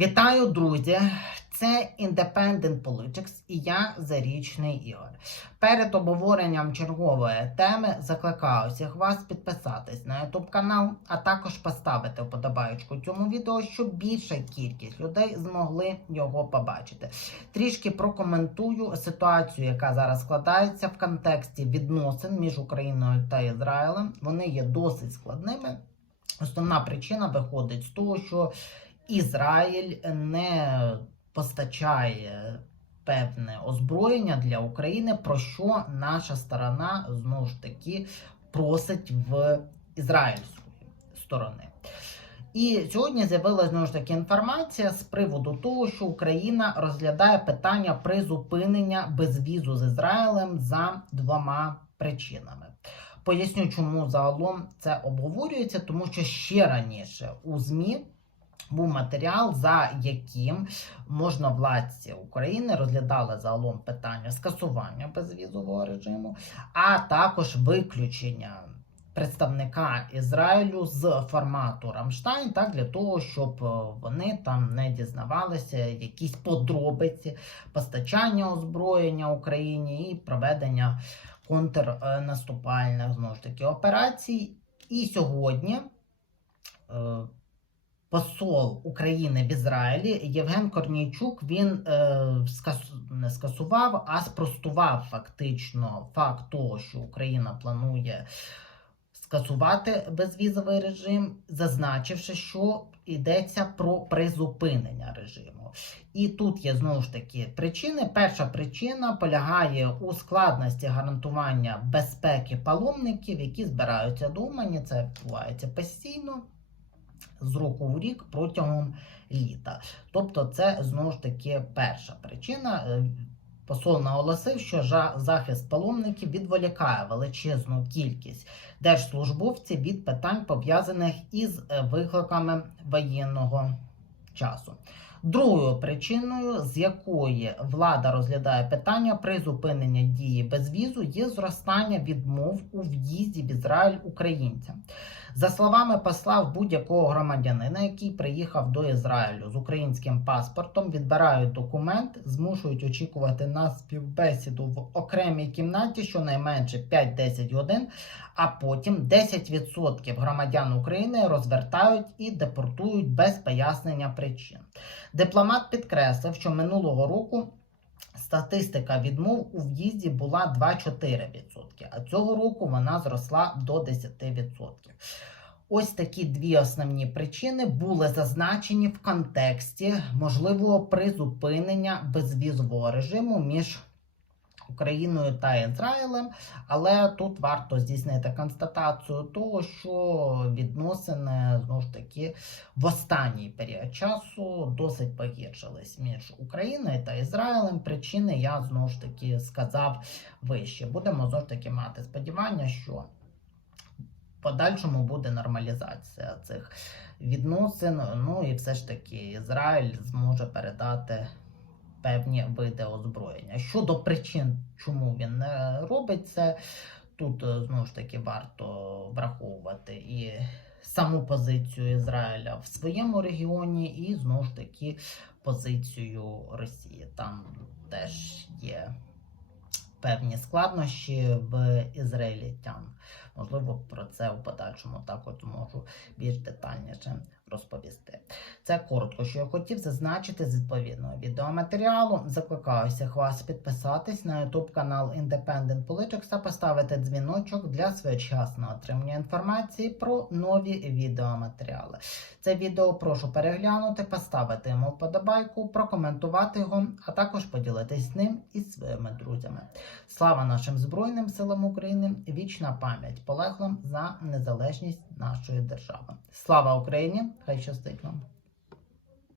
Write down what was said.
Вітаю, друзі! Це Independent Politics і я Зарічний Ігор. Перед обговоренням чергової теми закликаю всіх вас підписатись на YouTube канал, а також поставити вподобайку цьому відео, щоб більша кількість людей змогли його побачити. Трішки прокоментую ситуацію, яка зараз складається в контексті відносин між Україною та Ізраїлем. Вони є досить складними. Основна причина виходить з того, що Ізраїль не постачає певне озброєння для України, про що наша сторона знову ж таки просить в ізраїльської сторони. І сьогодні з'явилася знову ж таки інформація з приводу того, що Україна розглядає питання призупинення безвізу з Ізраїлем за двома причинами. Поясню, чому загалом це обговорюється, тому що ще раніше у ЗМІ був матеріал, за яким можна владці України розглядали загалом питання скасування безвізового режиму, а також виключення представника Ізраїлю з формату Рамштайн, так для того, щоб е, вони там не дізнавалися якісь подробиці постачання озброєння Україні і проведення контрнаступальних знову ж таки операцій. І сьогодні. Посол України в Ізраїлі Євген Корнійчук він е, не скасував, а спростував фактично факт того, що Україна планує скасувати безвізовий режим, зазначивши, що йдеться про призупинення режиму. І тут є знову ж таки причини. Перша причина полягає у складності гарантування безпеки паломників, які збираються до Умані. Це відбувається постійно з року в рік протягом літа. Тобто, це знову ж таки перша причина. Е, Посол наголосив, що захист паломників відволікає величезну кількість держслужбовців від питань, пов'язаних із е, викликами воєнного часу. Другою причиною, з якої влада розглядає питання призупинення дії безвізу, є зростання відмов у в'їзді в Ізраїль українцям. За словами посла, в будь-якого громадянина, який приїхав до Ізраїлю з українським паспортом, відбирають документ, змушують очікувати на співбесіду в окремій кімнаті щонайменше 5-10 годин, а потім 10% громадян України розвертають і депортують без пояснення причин. Дипломат підкреслив, що минулого року. Статистика відмов у в'їзді була 2-4%, а цього року вона зросла до 10%. Ось такі дві основні причини були зазначені в контексті можливого призупинення безвізового режиму між Україною та Ізраїлем, але тут варто здійснити констатацію того, що відносини знову ж таки в останній період часу досить погіршились між Україною та Ізраїлем. Причини я знову ж таки сказав вище. Будемо знову ж таки мати сподівання, що в подальшому буде нормалізація цих відносин. Ну і все ж таки Ізраїль зможе передати певні види озброєння. Щодо причин, чому він не робить це, тут е, знову ж таки варто враховувати і саму позицію Ізраїля в своєму регіоні, і знову ж таки позицію Росії. Там теж є певні складнощі в ізраїльтян. Можливо, про це в подальшому також можу більш детальніше розповісти. Це коротко, що я хотів зазначити з відповідного відеоматеріалу. Закликаю всіх вас підписатись на YouTube канал Independent Politics та поставити дзвіночок для своєчасного отримання інформації про нові відеоматеріали. Це відео прошу переглянути, поставити йому вподобайку, прокоментувати його, а також поділитись ним із своїми друзями. Слава нашим Збройним силам України! Вічна пам'ять полеглим за незалежність нашої держави. Слава Україні! Хай щастить вам!